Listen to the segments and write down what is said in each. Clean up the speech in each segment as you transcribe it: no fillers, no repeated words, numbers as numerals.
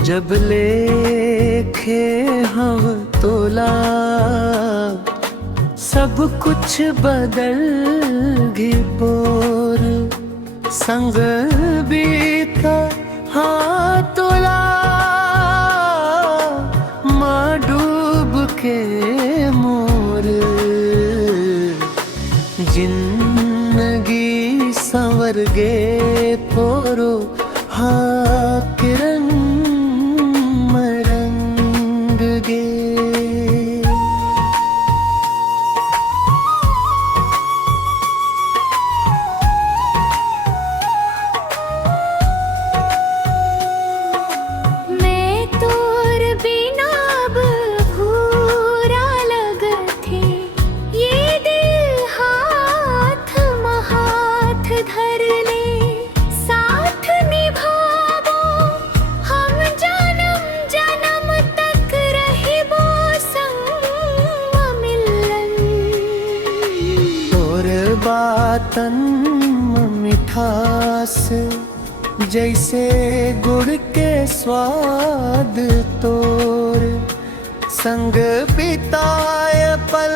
जब लेखे हम तोला, सब कुछ बदल गई पोर। संग बीता हाँ तोला, माँ डूब के मोर। जिंदगी संवर गे पोरो हाँ किरण मरंग गे। मैं तोर बिना अब भूरा लगथे, ये दिल हाथ महाथ धर ले। साथ निभावो हम जन्म जन्म तक रहिबो संग मिलन। तोर बातन मिठास जैसे गुड़ के स्वाद तोर। संग बिताए पल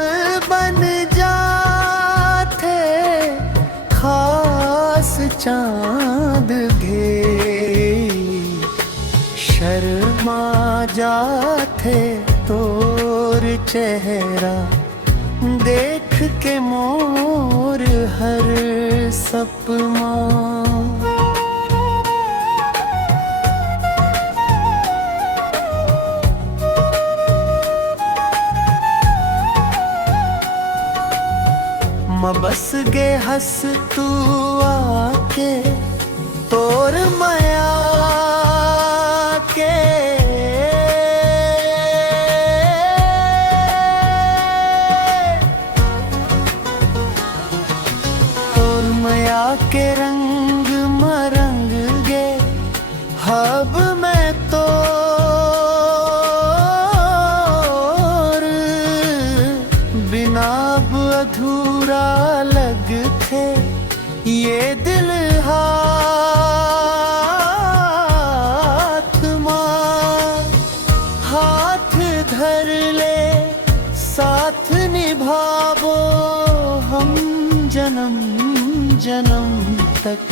बन जाते खास चांद घे। शर्मा जाते तोर चेहरा देख के मोर हर सपना। बस गे हंस तू आके तोर माया के। तोर माया के रंग मरंग गे हब मैं तोर। बिना अब अधूरा लगथे ये दिल हाथ मां। हाथ धर ले साथ निभावो हम जन्म जन्म तक।